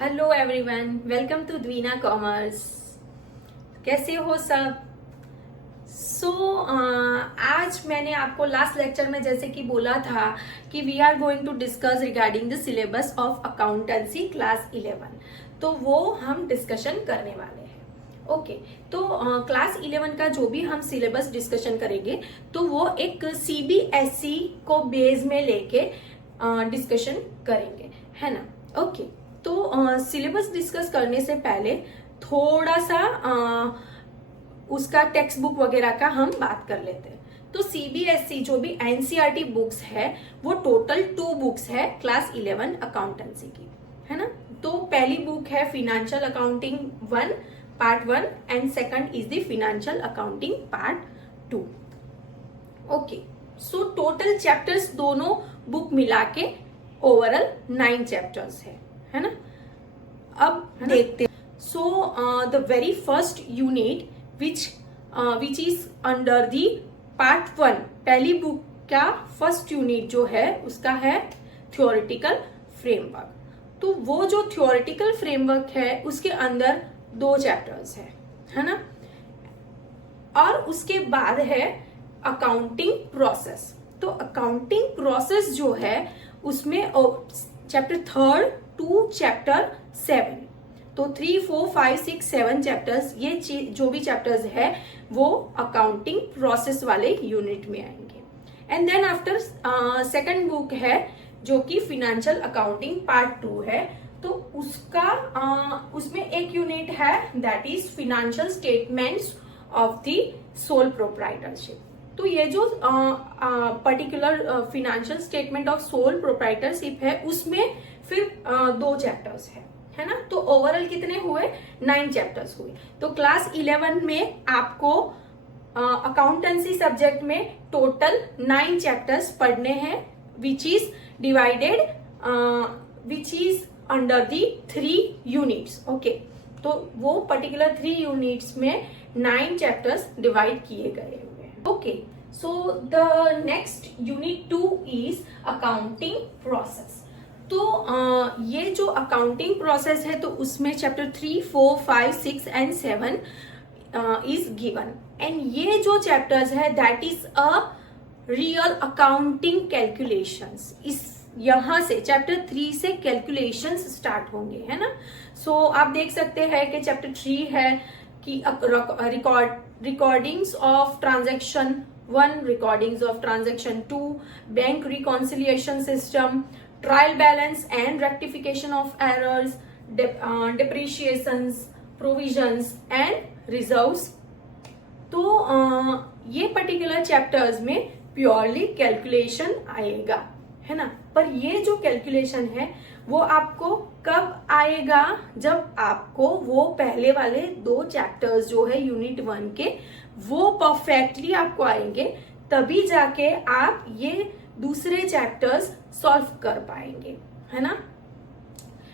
Hello everyone, welcome to Dwina commerce. कैसे हो सब? आज मैंने आपको लास्ट लेक्चर में जैसे कि बोला था कि we are going to discuss regarding the syllabus of accountancy class 11। तो वो हम डिस्कशन करने वाले हैं। ओके, तो क्लास 11 का जो भी हम सिलेबस डिस्कशन करेंगे तो वो एक सीबीएसई को बेस में लेके डिस्कशन करेंगे, है ना? ओके, तो सिलेबस डिस्कस करने से पहले थोड़ा सा उसका टेक्स्ट बुक वगैरह का हम बात कर लेते हैं। तो सीबीएसई जो भी एनसीईआरटी बुक्स है वो टोटल 2 बुक्स है क्लास 11 अकाउंटेंसी की, है ना? तो पहली बुक है financial accounting 1 part 1 and second is the financial accounting part 2। Okay, so total chapters दोनों बुक मिला के ओवरऑल 9 चैप्टर्स है ना? अब देखते हैं। So the very first unit which is under the part 1, पहली बुक का फर्स्ट यूनिट जो है उसका है थ्योरेटिकल फ्रेमवर्क। तो वो जो थ्योरेटिकल फ्रेमवर्क है उसके अंदर 2 चैप्टर्स है ना? और उसके बाद है अकाउंटिंग प्रोसेस। तो अकाउंटिंग प्रोसेस जो है उसमें चैप्टर 3 टू चैप्टर 7, तो 3, 4, 5, 6, 7 चैप्टर्स, ये जो भी चैप्टर्स है वो अकाउंटिंग प्रोसेस वाले यूनिट में आएंगे। And then after second book है जो कि फिनेंशियल अकाउंटिंग पार्ट 2 है। तो उसमें एक यूनिट है that is financial statements of the sole proprietorship. तो ये जो particular financial statement of sole proprietorship है उसमें फिर 2 चैप्टर्स है ना? तो ओवरऑल कितने हुए? 9 चैप्टर्स हुए। तो क्लास 11 में आपको अकाउंटेंसी सब्जेक्ट में टोटल 9 चैप्टर्स पढ़ने हैं which is divided which is under the 3 units. Okay, तो वो पर्टिकुलर 3 यूनिट्स में 9 चैप्टर्स डिवाइड किए गए हुए हैं। Okay, so the next unit 2 is accounting process. तो ये जो अकाउंटिंग प्रोसेस है तो उसमें chapter 3, 4, 5, 6 and 7 is given. And ये जो चैप्टर्स है that is a real accounting calculations. इस यहां से चैप्टर 3 से कैलकुलेशंस स्टार्ट होंगे, है ना? सो आप देख सकते हैं कि चैप्टर 3 है कि recordings of transaction 1, recordings of transaction 2, bank reconciliation system, trial balance and rectification of errors, depreciations, provisions and reserves। तो ये पर्टिकुलर चैप्टर्स में प्योरली कैलकुलेशन आएगा, है ना? पर ये जो कैलकुलेशन है वो आपको कब आएगा? जब आपको वो पहले वाले 2 चैप्टर्स जो है यूनिट 1 के वो परफेक्टली आपको आएंगे, तभी जाके आप ये दूसरे चैप्टर्स सॉल्व कर पाएंगे, है ना?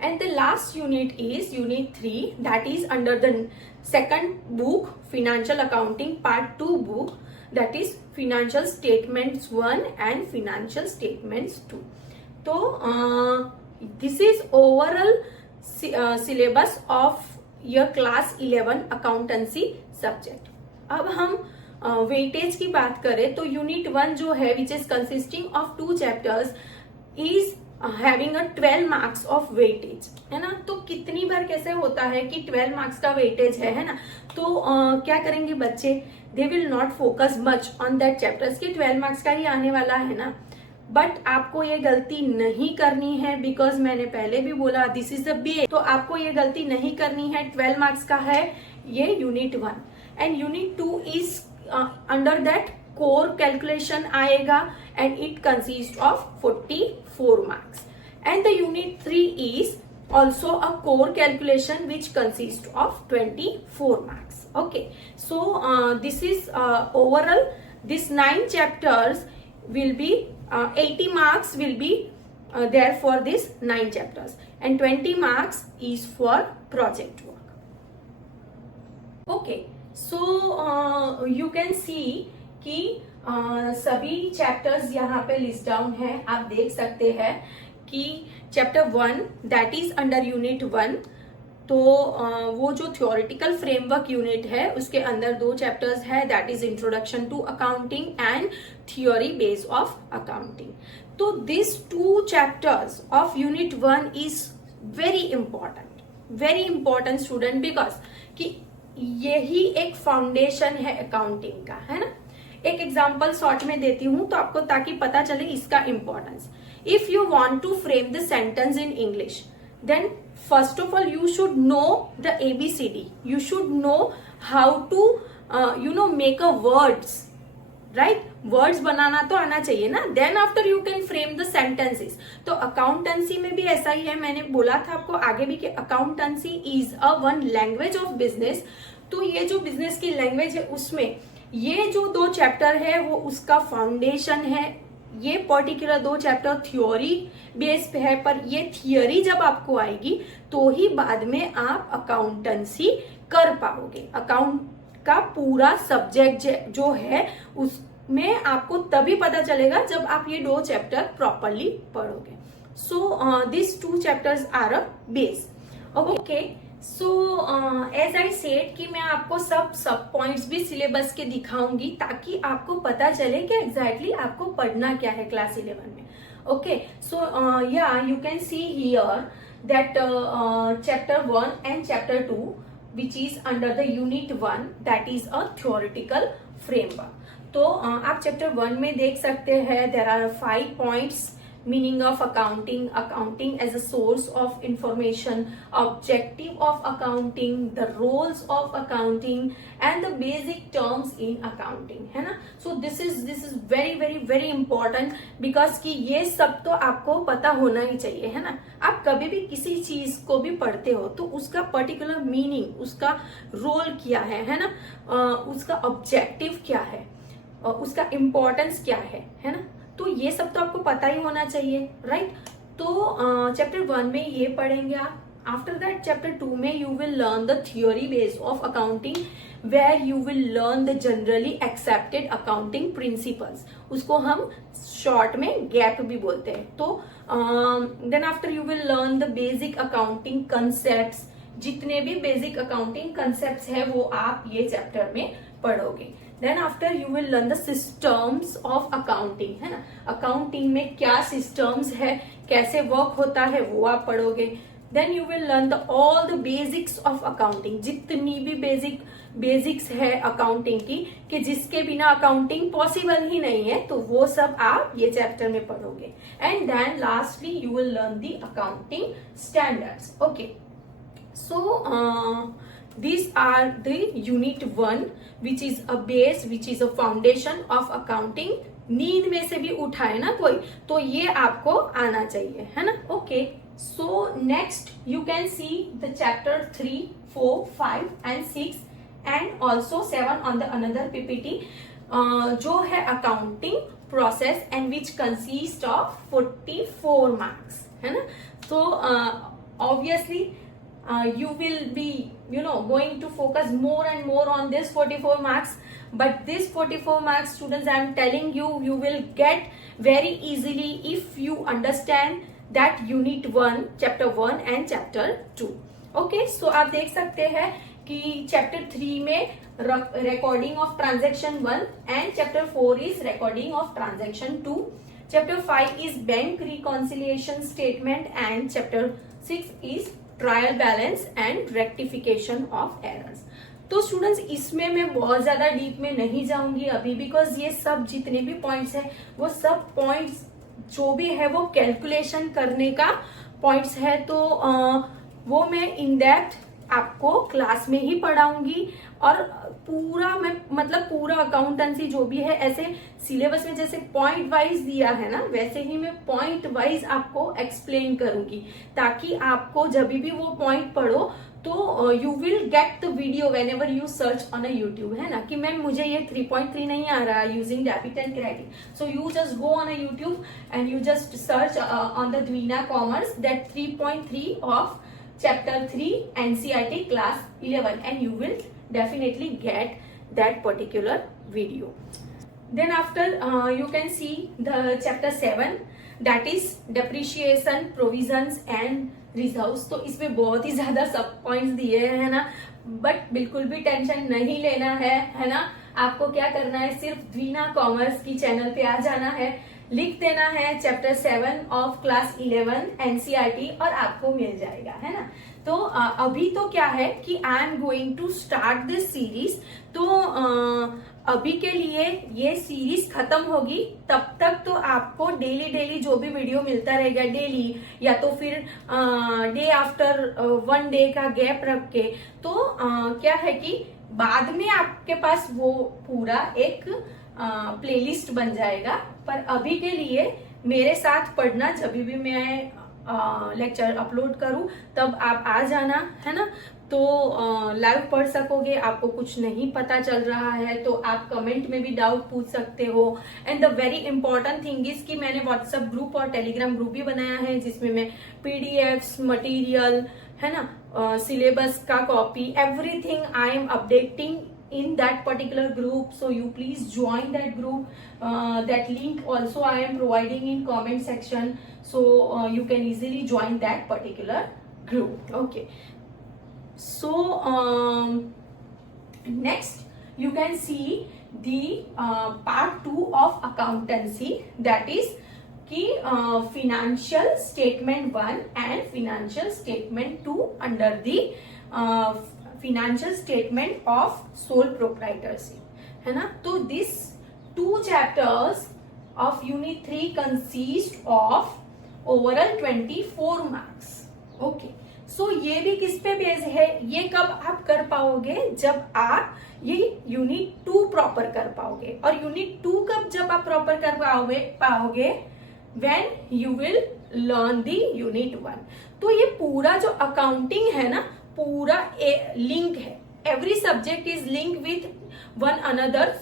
And the last unit is unit 3 that is under the second book financial accounting part 2 book that is financial statements 1 and financial statements 2। तो this is overall syllabus of your class 11 accountancy subject. अब हम weightage की बात करें तो unit 1 जो है which is consisting of 2 chapters is having a 12 marks of weightage, है ना? तो कितनी बार कैसे होता है कि 12 मार्क्स का वेटेज है ना? तो क्या करेंगे बच्चे? They will not focus much on that chapters कि 12 मार्क्स का ही आने वाला है ना। बट आपको ये गलती नहीं करनी है बिकॉज मैंने पहले भी बोला दिस इज द बेस। तो आपको ये गलती नहीं करनी है। 12 मार्क्स का है ये unit 1 and unit 2 is under that core calculation आएगा and it consist of 44 marks and the unit 3 is also a core calculation which consists of 24 marks. Okay, so this is overall this 9 chapters will be 80 marks will be there for this 9 chapters and 20 marks is for project work. Okay, so you can see कि सभी chapters यहाँ पे list down है, आप देख सकते हैं कि chapter 1 that is under unit 1, तो वो जो थ्योरेटिकल फ्रेमवर्क यूनिट है उसके अंदर 2 चैप्टर्स है, that is introduction to accounting and theory base of accounting. तो this 2 chapters of unit 1 is very important student, because कि यही एक फाउंडेशन है अकाउंटिंग का, है ना। एक एग्जांपल शॉर्ट में देती हूं तो आपको, ताकि पता चले इसका importance. If you want to frame the sentence in English, then first of all you should know the ABCD, you should know how to make a words, right? Words बनाना तो आना चाहिए ना, then after you can frame the sentences. तो accountancy में भी ऐसा ही है, मैंने बोला था आपको आगे भी कि accountancy is a one language of business. तो ये जो बिजनेस की लैंग्वेज है उसमें ये जो 2 चैप्टर है वो उसका फाउंडेशन है। ये पर्टिकुलर 2 चैप्टर थ्योरी बेस पे है, पर ये थियोरी जब आपको आएगी तो ही बाद में आप अकाउंटेंसी कर पाओगे। अकाउंट का पूरा सब्जेक्ट जो है उसमें आपको तभी पता चलेगा जब आप ये 2 चैप्टर प्रॉपरली पढ़ोगे। So this 2 chapters are a base. Okay, so as I said कि मैं आपको सब पॉइंट्स भी सिलेबस के दिखाऊंगी ताकि आपको पता चले कि एग्जैक्टली आपको पढ़ना क्या है क्लास 11 में। ओके, सो या you can see here that chapter 1 and chapter 2 which is under the unit 1 that is a theoretical framework। तो आप चैप्टर 1 में देख सकते हैं there are 5 points: meaning of accounting, accounting as a source of information, objective of accounting, the roles of accounting and the basic terms in accounting, है ना। so this is very important because कि ये सब तो आपको पता होना ही चाहिए, है ना। आप कभी भी किसी चीज को भी पढ़ते हो तो उसका पर्टिकुलर मीनिंग, उसका रोल क्या है ना, उसका ऑब्जेक्टिव क्या है, उसका इम्पोर्टेंस क्या है ना। तो ये सब तो आपको पता ही होना चाहिए, राइट। तो चैप्टर 1 में ये पढ़ेंगे आप। आफ्टर दैट चैप्टर 2 में you will learn the theory base of accounting, where you will learn the generally accepted accounting principles, उसको हम शॉर्ट में गैप भी बोलते हैं। तो then after you will learn the basic accounting concepts, जितने भी बेसिक अकाउंटिंग कंसेप्ट्स है वो आप ये चैप्टर में पढ़ोगे। Then after you will learn the systems of accounting, है ना। अकाउंटिंग में क्या सिस्टम्स है, कैसे वर्क होता है वो आप पढ़ोगे। Then you will learn the all the basics of accounting, जितनी भी बेसिक्स है अकाउंटिंग की, कि जिसके बिना अकाउंटिंग पॉसिबल ही नहीं है, तो वो सब आप ये चैप्टर में पढ़ोगे। And then lastly you will learn the accounting standards. Okay, so these are the unit 1 which is a base, which is a foundation of accounting। नींद में से भी उठाए ना कोई, तो ये आपको आना चाहिए, है ना। Okay, so next you can see the chapter 3, 4, 5 and 6 and also 7 on the another PPT, जो है accounting process and which consist of 44 marks, है ना। तो obviously you will be going to focus more and more on this 44 marks, but this 44 marks students I am telling you will get very easily if you understand that unit 1 chapter 1 and chapter 2। okay, so आप देख सकते हैं कि chapter 3 में recording of transaction 1 and chapter 4 is recording of transaction 2, chapter 5 is bank reconciliation statement and chapter 6 is trial balance and rectification of errors. तो students इसमें मैं बहुत ज्यादा डीप में नहीं जाऊंगी अभी, बिकॉज ये सब जितने भी पॉइंट्स हैं वो सब पॉइंट्स जो भी है वो कैलकुलेशन करने का पॉइंट्स है। तो वो मैं इन डेप्थ आपको क्लास में ही पढ़ाऊंगी, और पूरा मैं मतलब पूरा अकाउंटेंसी जो भी है ऐसे सिलेबस में जैसे पॉइंट वाइज दिया है ना, वैसे ही मैं पॉइंट वाइज आपको एक्सप्लेन करूंगी, ताकि आपको जब भी वो पॉइंट पढ़ो तो you will get the video when ever you search on a YouTube, है ना। कि मैम मुझे ये 3.3 नहीं आ रहा using debit and credit, so you just go on a YouTube and you just search on the Dwina commerce that 3.3 of chapter 3 NCERT class 11 and you will definitely get that particular video। Then after you can see the chapter 7 that is depreciation, provisions and reserves. तो इसमें बहुत ही ज्यादा सब points दिए हैं ना, but बिल्कुल भी टेंशन नहीं लेना है ना। आपको क्या करना है, सिर्फ द्वीना कॉमर्स की चैनल पे आ जाना है, लिख देना है चैप्टर 7 ऑफ क्लास 11 एनसीईआरटी और आपको मिल जाएगा, है ना। तो अभी तो क्या है कि I am going to start this series. तो अभी के लिए ये सीरीज खत्म होगी, तब तक तो आपको डेली जो भी वीडियो मिलता रहेगा डेली, या तो फिर डे आफ्टर 1 डे का गैप रख के, तो क्या है कि बाद में आपके पास वो पूरा एक प्लेलिस्ट बन जाएगा। पर अभी के लिए मेरे साथ पढ़ना, जब भी मैं लेक्चर अपलोड करूं तब आप आ जाना, है ना। तो लाइव पढ़ सकोगे, आपको कुछ नहीं पता चल रहा है तो आप कमेंट में भी डाउट पूछ सकते हो। And the very important thing is कि मैंने व्हाट्सएप ग्रुप और टेलीग्राम ग्रुप भी बनाया है, जिसमें मैं पीडीएफ्स, मटेरियल, है ना, सिलेबस का copy, everything I am updating in that particular group, so you please join that group. That link also I am providing in comment section, so you can easily join that particular group. Okay, so next you can see the part 2 of accountancy, that is कि financial statement 1 and financial statement 2 under the financial statement of sole proprietorship, है ना। तो this 2 chapters of unit 3 consist of overall 24 marks. Okay, so ये भी किस पे base है, ये कब आप कर पाओगे, जब आप ये यूनिट 2 प्रॉपर कर पाओगे। और यूनिट 2 कब जब आप प्रॉपर कर पाओगे when you will learn the unit 1। तो ये पूरा जो अकाउंटिंग है ना, पूरा लिंक है, every subject is link with one another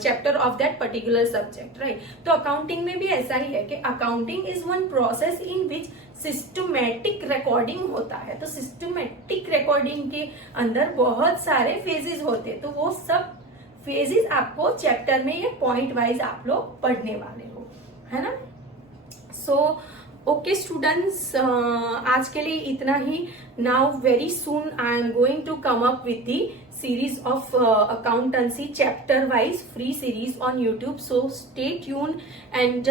chapter of that particular subject, right. तो अकाउंटिंग में भी ऐसा ही है कि accounting is one process in which systematic recording होता है। तो सिस्टमैटिक रिकॉर्डिंग के अंदर बहुत सारे फेजेस होते हैं, तो वो सब फेजेस आपको चैप्टर में ये पॉइंट वाइज आप लोग पढ़ने वाले हो, है ना। सो ओके स्टूडेंट्स, आज के लिए इतना ही। Now very soon I am going to come up with the series of accountancy chapter wise free series on YouTube, so stay tune and just